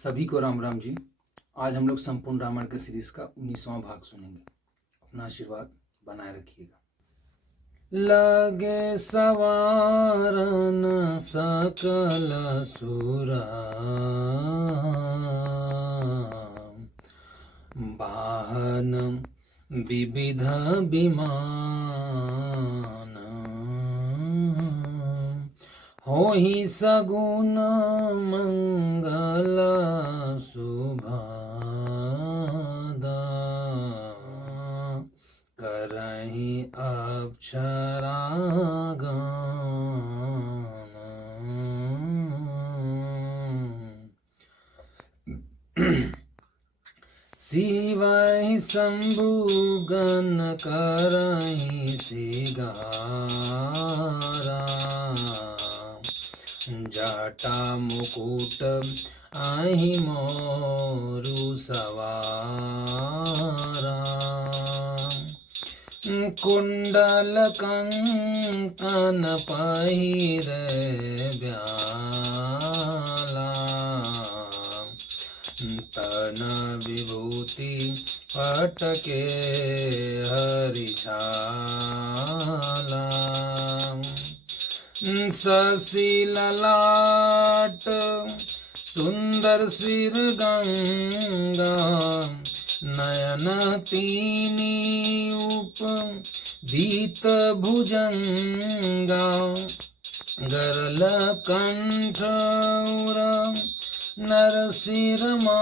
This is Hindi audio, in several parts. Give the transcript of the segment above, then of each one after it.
सभी को राम राम जी। आज हम लोग संपूर्ण रामायण के सीरीज का 19वां भाग सुनेंगे। अपना आशीर्वाद बनाए रखिएगा। लगे सवारन सकल सुरा, वाहन विविध विमान, होहि सगुन मंगल सुभादा, करहि अक्षरागान। शिवहि शंभुगन करहि सिगारा, जटा मुकुट आहि मोरु सवारा, कुंडल कंकन पहिरे ब्याला, तन विभूति पटके हरिछाला, शशि ललाट सुंदर सिर गंगा, नयन तीनी उप दीत भुजंगा, गरल कंठ नरसिरमाला,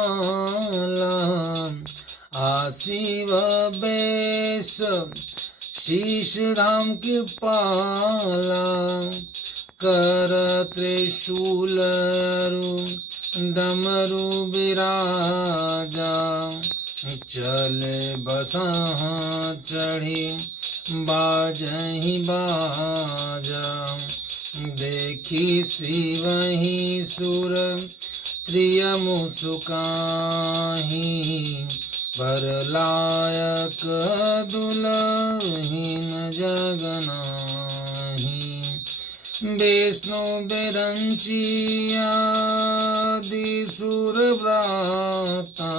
आशिव बेश शीश धाम कृपाला, कर त्रिशूल डमरू विराजा, चले बसाह चढ़ी बाजहि बाजा, देखी शिवहि सुर त्रिय मुसुकाहि, बरलायक दुलहिन जगनाहि, विष्णु बिरंचियादि सुर व्राता,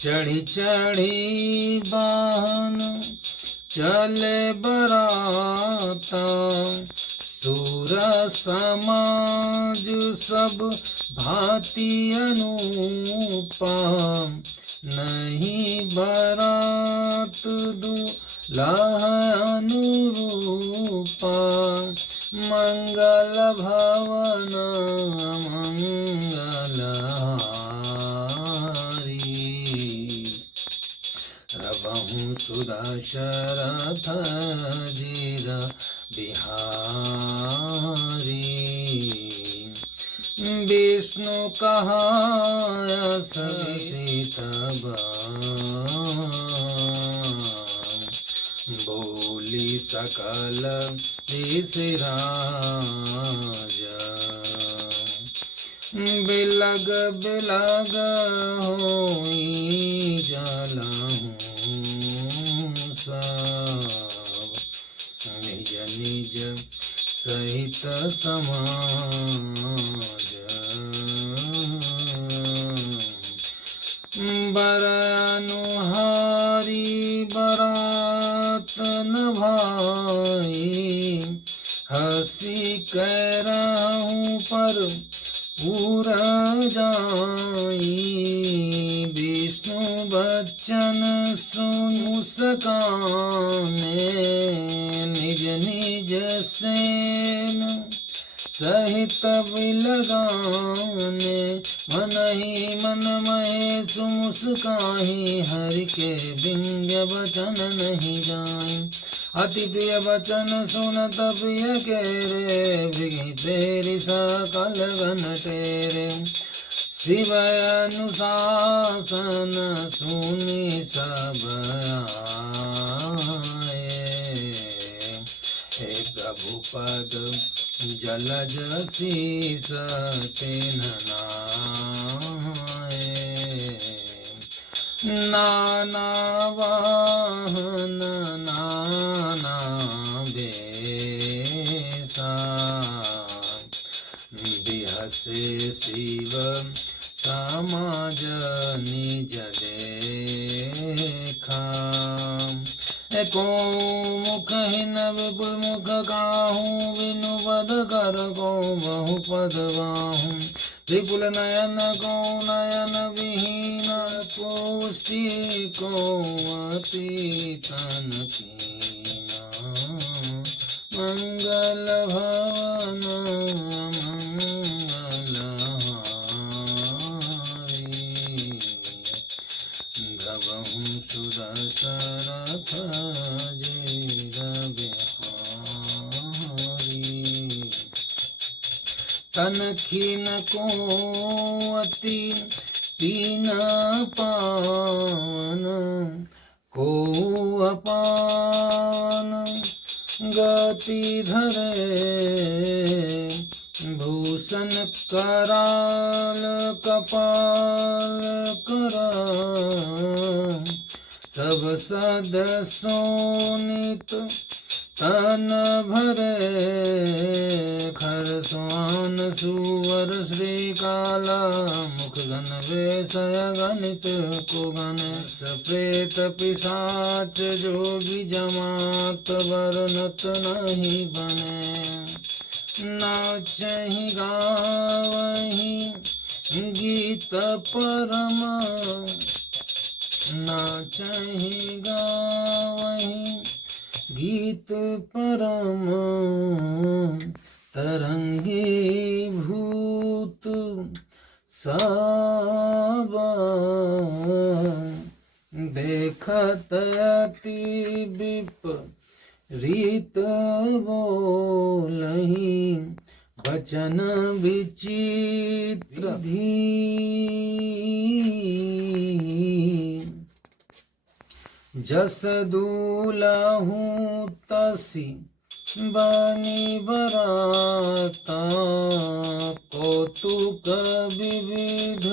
चढ़ी चढ़ी वाहन चले बराता, सुर समाज सब भांति अनुपा, नहीं बरात दुल्हा अनुरूपा, मंगल भवन मंगलहारी, रवहु सुदशरथ जीर बिहारी, विष्णु कहाय सीत बोली सकल ऋषिराज, बिलग बिलग होई जलहु सब, निज निज सहित समाज, बरनुहारी बरात न भाई, हसी करहूँ पर पूरा जाई, विष्णु बच्चन सुनु सकाने, निज निज सेन सहित बिलगाने, मन ही मन महे सुमुस्काहि, हरि के बिंग बचन नहीं जाए, अति प्रिय बचन सुनत प्रिय के रे, बिगी तेरी सकल गण टेरे, शिव अनुशासन सुनि सब आए, हे प्रभु पद जलज शीस तेन नाए, नाना वाहन नाना बेसा, बिहसे शिव समाज निज देखा। एको मुख हिन विपुल मुख काहू बिनु पद कर को बहु पद बाहू। विपुल नयन को नयन विहीन पुष्टि को अति तन कीना। मंगल भवन मंगलहारी गबहु सुदशरथ जीर बिहारी। तन खीन को अति तीन पावन को अपान गति धरे। भूषण कराल कपाल करा सब सदसोनित तन भरे। खरस्वान सुवर श्रीकाला मुख गण वेशय गणित को गण। सप्रेत पिशाच जोगी जमात वर्णत नहीं बने। नाचहि गावहि गीत परम नाचहि गावहि गीत परम। तरंगीभूत सब देखत अति विपरीत बोलहि। वचन विचित्र जस दूलहु तसी बनी बराता। कौतुक विविध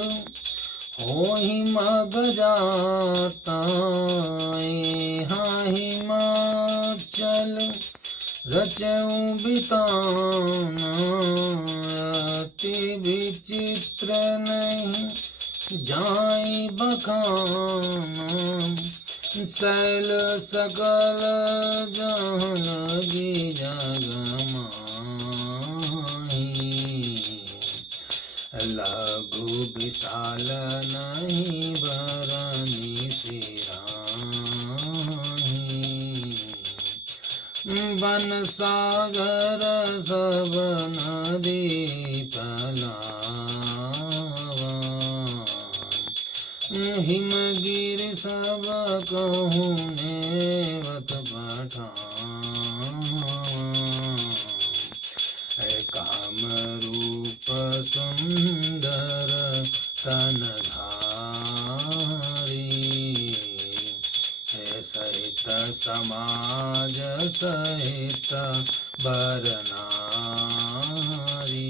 होहि मग जाता। यहाँ हिमाचल रचऊं बिताना। अति विचित्र नहीं जाई बखाना। शैल सकल जहाँ लगी जग माही। लघु विशाल नहीं भरनी सिराही। वन सागर सब नदी तलावा। हिमगिर सब कहूँ नेवत पठावा। काम रूप सुंदर तनधारी। सहित समाज सहित बर नारी।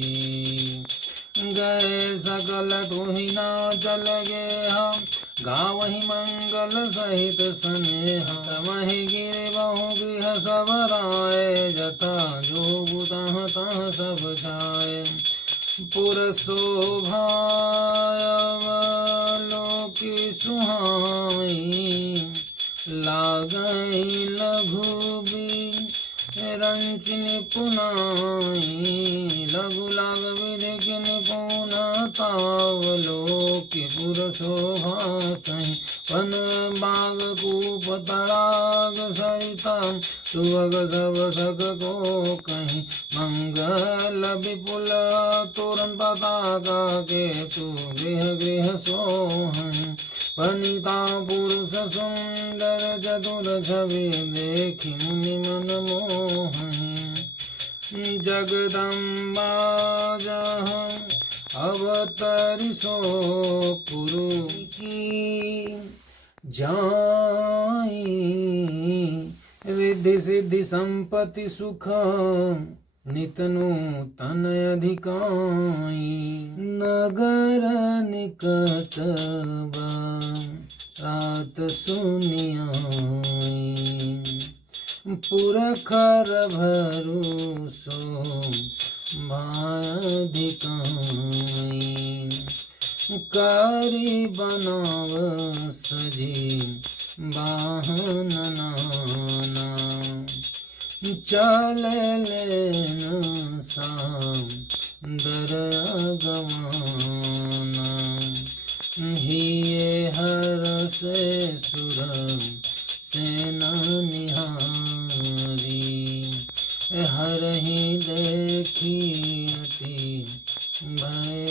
गए सकल तुहि ना चल गे हम गावहि मंगल सहित स्नेहा। तमहि गिरि बहु गृह सब राय जथा जोगु तह तह सब जाय। पुर शोभायवलोकि सुहाई। लागई लघु रंच निपुनाई। लघु लाग विधिक निपुण तावलोकि पुर शोभा सही। वन बाग कूप तड़ाग सरिता सुभग सब सख को कहीं। मंगल विपुल तोरण पताका के तू गृह गृह सोहन। वनिता पुरुष सुंदर चतुर छवि देखी मुनि मन मोहनी। जगदम्बा जहाँ अवतरिसो पुरु की जाई। रिद्धि सिद्धि संपत्ति सुख नित नूतन अधिकाई। नगर निकट रात सुनियाई। पुरखर भरोसो भाय अधिकाई। कारी बनाव सजी वाहन नाना, चले लेन सादर गवाना, हिये हर से सुर सेना निहारी, हर ही देखी अति भय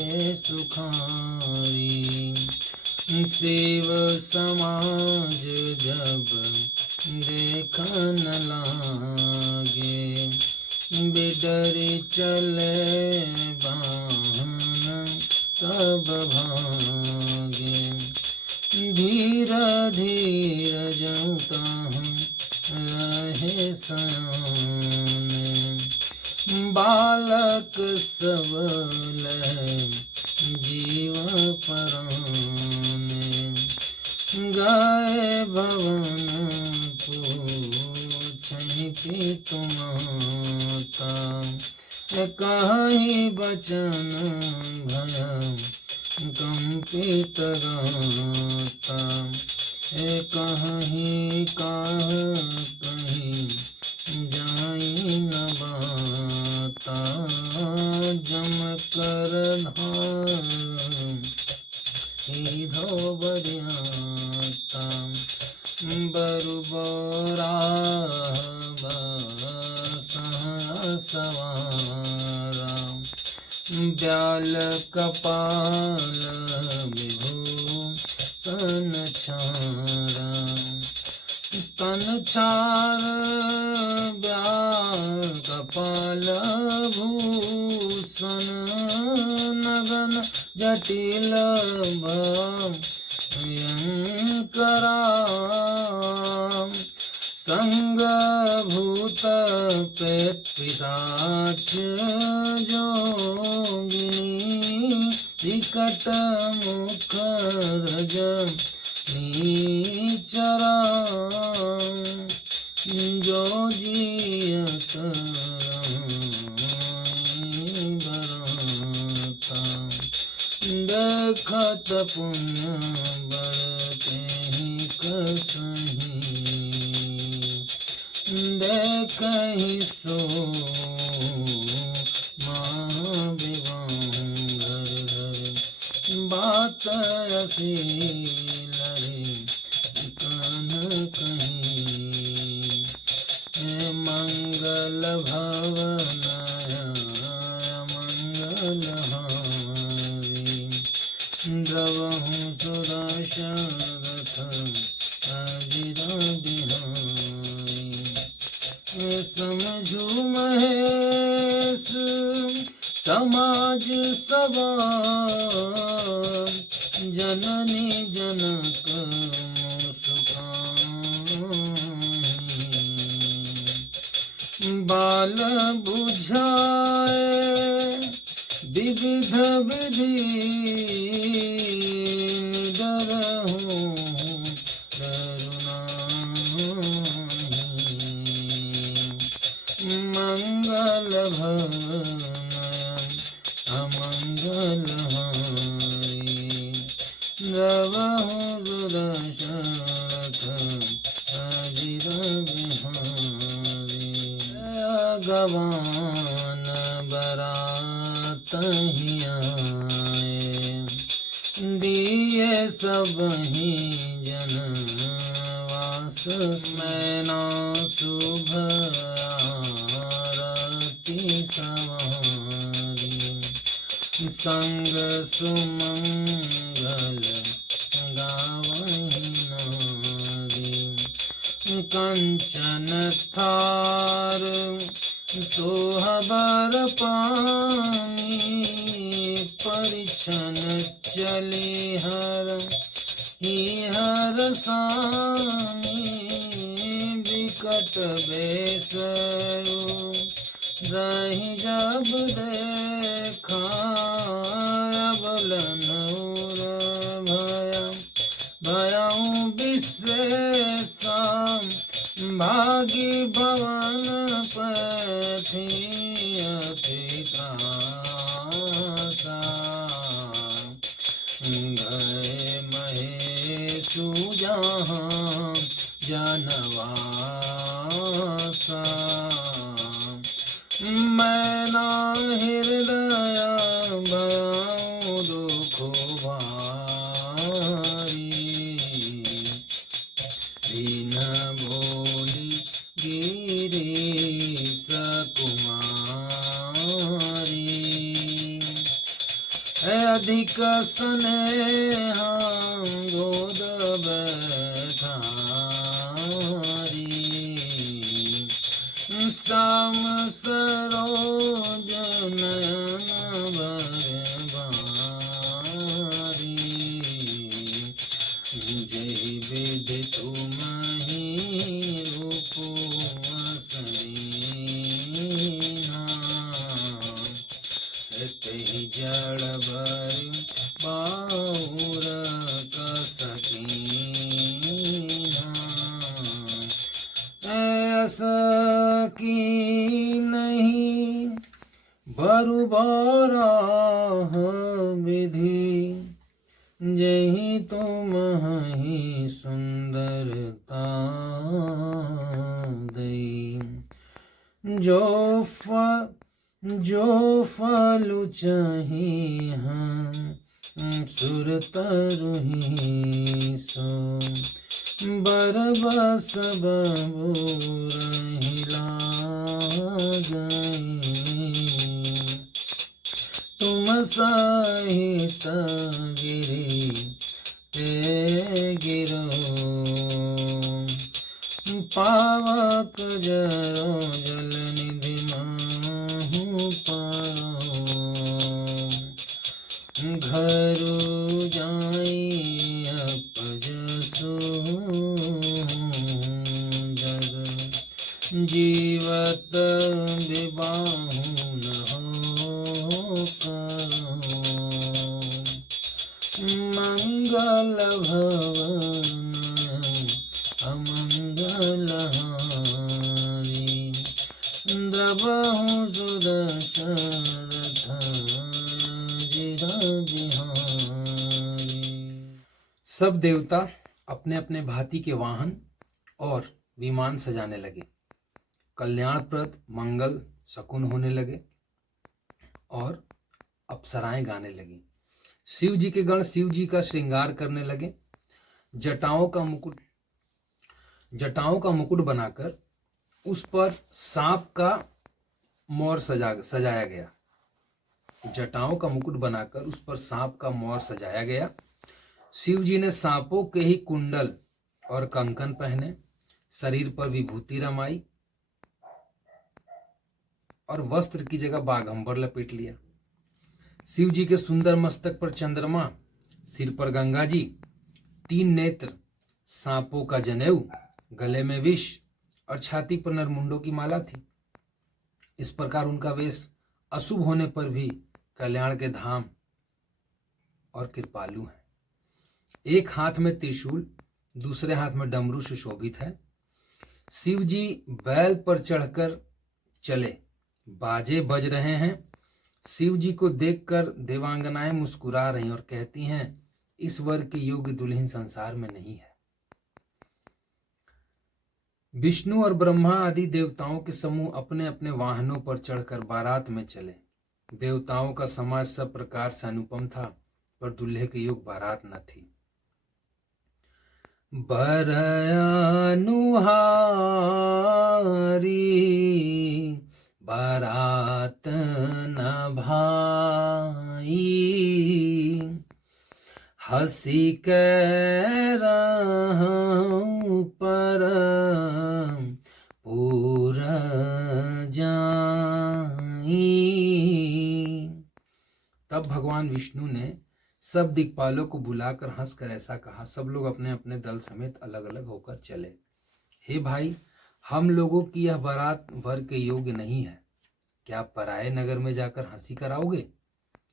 सुखारी, शिव समाज जब देखन लागे, बिडरी चले बाहन तब भागे, धीर धीर जौता रहे सयाने, बालक सबल जीव पराने, गए भवन पूछहि पितु माता, कहि बचन भय कंपित गाता, कहीं कहीं जाई न बाता, जम कर धार सीधो बरियाता, बरु बोरा सवारा, ब्याल कपाल विभू सन छारा, तन छार ब्याल कपाल भूषण, नगन जटिल भयंकरा, संग भूत प्रेत पिशाच जोगिनी, विकट मुख रज नीचरा, जो जियत बराता, देखत पुण्य बढ़ते ही कसही, देखहि सो महाविवाह घर घर, बात असी लरे कान कहीं, मंगल भवनाय मंगल हारी, द्रवहु सुदर्शनरथ अजिरा बिहारी, समझू महेश समाज सभा, जननी जनक मुस्काई, बाल बुझाए विविध विधि, निडरहु मंगल भवनयन अमंगल हारी, द्रवहु सुदर्शनरथ अजिर बिहारी, गवान बरातहि आए, दिए सबहि जन वास, मैना शुभ आरती सवारी, संग सुमंगल गावहि नारी, कंचन थार सोहबर पानी, परिछन चली हर ही हर सानी, विकट बेसरू रही जब देखा, अबलन भया भयऊ विशेषा, भागी भवन पैठी अति त्रासा, गए महेशु जहाँ जानवासा। मैना हृदय भयाऊं दुख भारी, दीन बोली गिरीश कुमारी। अधिक स्नेहा गोद बैठारी, श्याम सरोज नयन बरबारी। जय विधि तुम्हि रूप असलीना, तहि जड़ भरि बाहुर कसकीना। ऐस की नहीं बरु बारह विधि, जही तुम्हि सुंदरता दई। जो फल चाही हम सुरतरुही सो, बरबस बबू रहिला गई। तुम सहित गिरी ते गिरो, पावक जरो जल निधि माहू पारो। घरु जाई अपजसु जग, जीवत विबाहु न हो करो। मंगल भवन अमंगल हारी, द्रवहु सुदशरथ जिरा बिहारी। सब देवता अपने अपने भांति के वाहन और विमान सजाने लगे, कल्याणप्रद मंगल शकुन होने लगे और अप्सराएं गाने लगी। शिव जी के गण शिव जी का श्रृंगार करने लगे। जटाओं का मुकुट बनाकर उस पर सांप का मोर सजाया गया। जटाओं का मुकुट बनाकर उस पर सांप का मोर सजाया गया। शिव जी ने सांपों के ही कुंडल और कंकन पहने, शरीर पर विभूति रमाई और वस्त्र की जगह बाघंबर लपेट लिया। शिव जी के सुंदर मस्तक पर चंद्रमा, सिर पर गंगा जी, 3 नेत्र, सांपों का जनेऊ, गले में विष और छाती पर नरमुंडों की माला थी। इस प्रकार उनका वेश अशुभ होने पर भी कल्याण के धाम और कृपालु है। एक हाथ में त्रिशूल, दूसरे हाथ में डमरू सुशोभित है। शिव जी बैल पर चढ़कर चले, बाजे बज रहे हैं। शिव जी को देखकर देवांगनाएं मुस्कुरा रही और कहती हैं, इस वर के योग्य दुल्हन संसार में नहीं है। विष्णु और ब्रह्मा आदि देवताओं के समूह अपने अपने वाहनों पर चढ़कर बारात में चले। देवताओं का समाज सब प्रकार से अनुपम था, पर दूल्हे के योग बारात न थी। बरयानुहारी बारात न भाई, हसी के रहूं पर पूर जाई। तब भगवान विष्णु ने सब दिक्पालों को बुलाकर हंसकर ऐसा कहा। सब लोग अपने अपने दल समेत अलग अलग होकर चले। हे भाई, हम लोगों की यह बारात वर के योग्य नहीं है, क्या पराये नगर में जाकर हंसी कराओगे?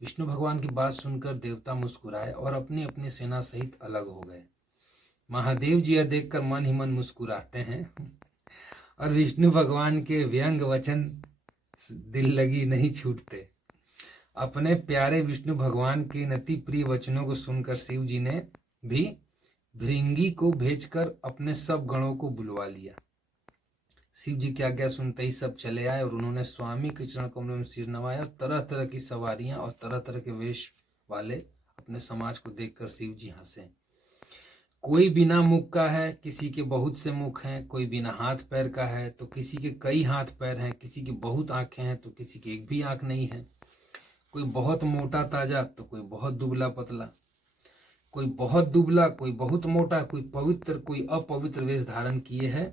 विष्णु भगवान की बात सुनकर देवता मुस्कुराए और अपनी अपनी सेना सहित अलग हो गए। महादेव जी यह देखकर मन ही मन मुस्कुराते हैं और विष्णु भगवान के व्यंग वचन दिल लगी नहीं छूटते। अपने प्यारे विष्णु भगवान के नति प्रिय वचनों को सुनकर शिव जी ने भी भृंगी को भेजकर अपने सब गणों को बुलवा लिया। शिव जी की आज्ञा सुनते ही सब चले आए और उन्होंने स्वामी के चरण कमलों में सिर नवाया और तरह तरह की सवारियां और तरह तरह के वेश वाले अपने समाज को देखकर शिव जी हंसे। कोई बिना मुख का है, किसी के बहुत से मुख हैं, कोई बिना हाथ पैर का है तो किसी के कई हाथ पैर हैं, किसी की बहुत आंखें हैं तो किसी की एक भी आंख नहीं है, कोई बहुत मोटा ताजा तो कोई बहुत दुबला पतला, कोई बहुत दुबला कोई बहुत मोटा, कोई पवित्र कोई अपवित्र वेश धारण किए है,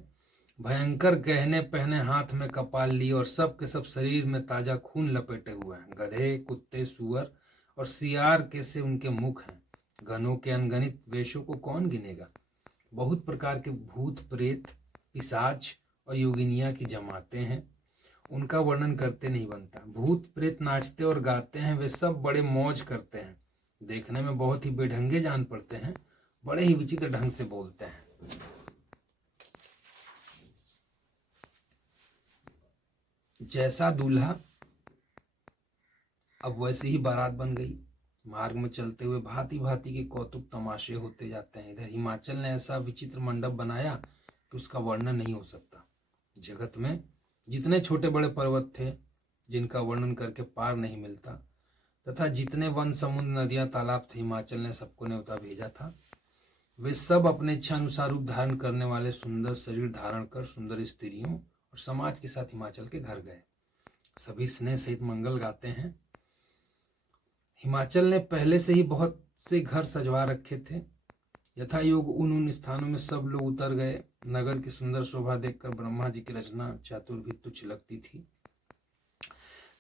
भयंकर गहने पहने, हाथ में कपाल लिए और सब के सब शरीर में ताजा खून लपेटे हुए हैं। गधे, कुत्ते, सुअर और सियार के से उनके मुख हैं। गणों के अनगणित वेशों को कौन गिनेगा। बहुत प्रकार के भूत, प्रेत, पिशाच और योगिनिया की जमाते हैं, उनका वर्णन करते नहीं बनता। भूत प्रेत नाचते और गाते हैं, वे सब बड़े मौज करते हैं, देखने में बहुत ही बेढंगे जान पड़ते हैं, बड़े ही विचित्र ढंग से बोलते हैं। जैसा दूल्हा अब वैसी ही बारात बन गई। मार्ग में चलते हुए भांति भांति के कौतुक तमाशे होते जाते हैं। इधर हिमाचल ने ऐसा विचित्र मंडप बनाया कि उसका वर्णन नहीं हो सकता। जगत में जितने छोटे बड़े पर्वत थे जिनका वर्णन करके पार नहीं मिलता, तथा जितने वन, समुद्र, नदियां, तालाब थे, हिमाचल ने सबको न्योता भेजा था। वे सब अपने इच्छा अनुसार रूप धारण करने वाले सुंदर शरीर धारण कर सुंदर स्त्रियों और समाज के साथ हिमाचल के घर गए। सभी स्नेह सहित मंगल गाते हैं। हिमाचल ने पहले से ही बहुत से घर सजवा रखे थे। यथा योग उन स्थानों में सब लोग उतर गए। नगर की सुंदर शोभा देखकर ब्रह्मा जी की रचना चातुर भी तुच्छ लगती थी।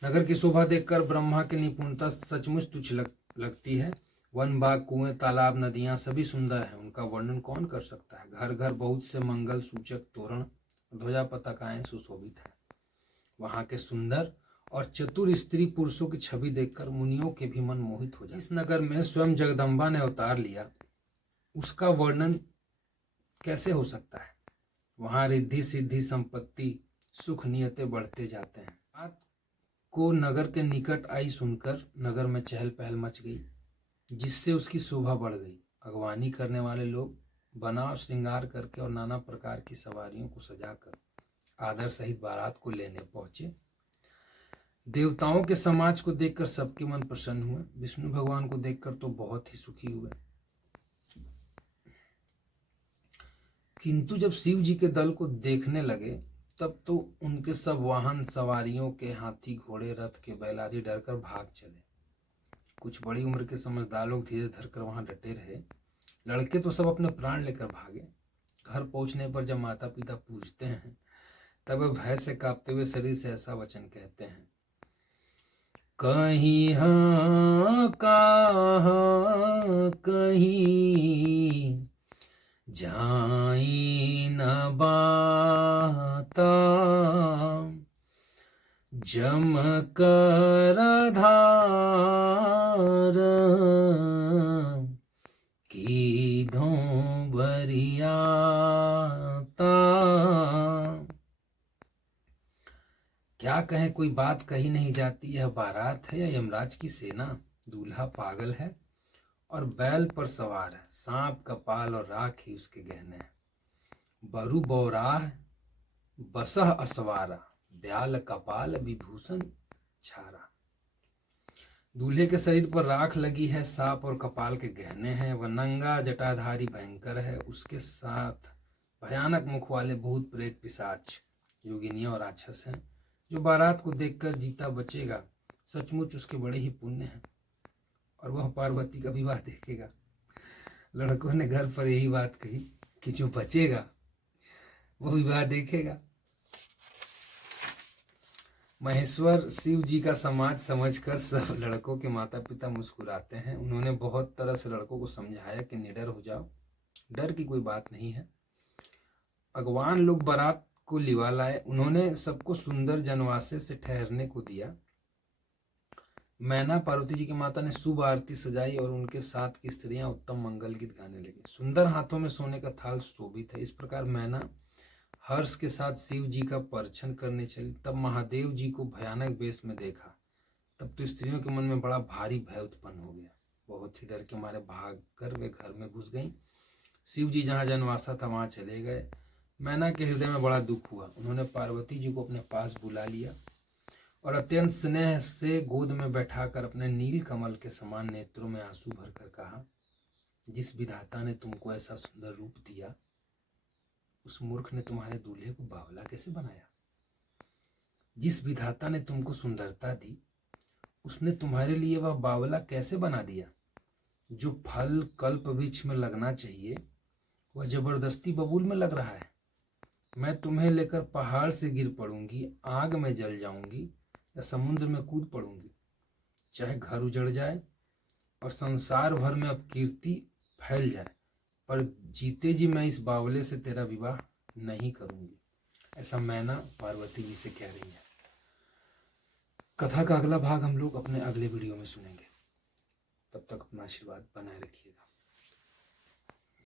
नगर की शोभा देखकर ब्रह्मा की निपुणता सचमुच तुच्छ लगती है। वन, बाग, कुएं, तालाब, नदियां सभी सुंदर हैं, उनका वर्णन कौन कर सकता है। घर घर बहुत से मंगल सूचक तोरण, ध्वजा, पताकाएं सुशोभित हैं। वहां के सुंदर और चतुर स्त्री पुरुषों की छवि देखकर मुनियों के भी मन मोहित हो जाए। इस नगर में स्वयं जगदम्बा ने अवतार लिया, उसका वर्णन कैसे हो सकता है। वहां रिद्धि सिद्धि संपत्ति सुख नियते बढ़ते जाते हैं। रात को नगर के निकट आई सुनकर नगर में चहल पहल मच गई, जिससे उसकी शोभा बढ़ गई। अगवानी करने वाले लोग बनाव श्रृंगार करके और नाना प्रकार की सवारियों को सजाकर आदर सहित बारात को लेने पहुंचे। देवताओं के समाज को देखकर सबके मन प्रसन्न हुए। विष्णु भगवान को देखकर तो बहुत ही सुखी हुए, किंतु जब शिव जी के दल को देखने लगे तब तो उनके सब वाहन सवारियों के हाथी, घोड़े, रथ के बैल आदि डरकर भाग चले। कुछ बड़ी उम्र के समझदार लोग धीरे धरकर वहां डटे रहे। लड़के तो सब अपने प्राण लेकर भागे। घर पहुंचने पर जब माता पिता पूछते हैं तब वे भय से कांपते हुए शरीर से ऐसा वचन कहते हैं, कहीं हाँ कहाँ कहीं जाई न बाता, जम कर धार की धो बरियाता। क्या कहें, कोई बात कही नहीं जाती। यह बारात है या यमराज की सेना। दूल्हा पागल है और बैल पर सवार है। सांप का पाल और राख ही उसके गहने हैं। बरु बौराह बसह असवारा, ब्याल कपाल विभूषण छारा। दूल्हे के शरीर पर राख लगी है, सांप और कपाल के गहने हैं। वह नंगा जटाधारी भयंकर है। उसके साथ भयानक मुख वाले भूत, प्रेत, पिशाच, योगिनियां और राक्षस हैं। जो बारात को देखकर जीता बचेगा सचमुच उसके बड़े ही पुण्य हैं और वह पार्वती का विवाह देखेगा। लड़कों ने घर पर यही बात कही कि जो बचेगा वो विवाह देखेगा। महेश्वर शिव जी का समाज समझकर सब लड़कों के माता पिता मुस्कुराते हैं। उन्होंने बहुत तरह से लड़कों को समझाया कि निडर हो जाओ, डर की कोई बात नहीं है। अगवान लोग बारात को लिवा लाए। उन्होंने सबको सुंदर जनवासे से ठहरने को दिया। मैना पार्वती जी की माता ने शुभ आरती सजाई और उनके साथ की स्त्रियां उत्तम मंगल गीत गाने लगी। सुंदर हाथों में सोने का थाल शोभित है। इस प्रकार मैना हर्ष के साथ शिव जी का परिछन करने चली। तब महादेव जी को भयानक वेश में देखा। तब तो स्त्रियों के मन में बड़ा भारी भय उत्पन्न हो गया। बहुत ही डर के मारे भाग कर वे घर में घुस गईं। शिव जी जहाँ जनवासा था वहाँ चले गए। मैना के हृदय में बड़ा दुख हुआ। उन्होंने पार्वती जी को अपने पास बुला लिया और अत्यंत स्नेह से गोद में बैठाकर अपने नील कमल के समान नेत्रों में आंसू भरकर कहा, जिस विधाता ने तुमको ऐसा सुंदर रूप दिया, उस मूर्ख ने तुम्हारे दूल्हे को बावला कैसे बनाया? जिस विधाता ने तुमको सुंदरता दी, उसने तुम्हारे लिए वह बावला कैसे बना दिया? जो फल कल्प वृक्ष में लगना चाहिए वह जबरदस्ती बबूल में लग रहा है। मैं तुम्हें लेकर पहाड़ से गिर पड़ूंगी, आग में जल जाऊंगी या समुद्र में कूद पड़ूंगी, चाहे घर उजड़ जाए और संसार भर में अपकीर्ति फैल जाए, पर जीते जी मैं इस बावले से तेरा विवाह नहीं करूंगी। ऐसा मैना पार्वती जी से कह रही है। कथा का अगला भाग हम लोग अपने अगले वीडियो में सुनेंगे। तब तक अपना आशीर्वाद बनाए रखिएगा।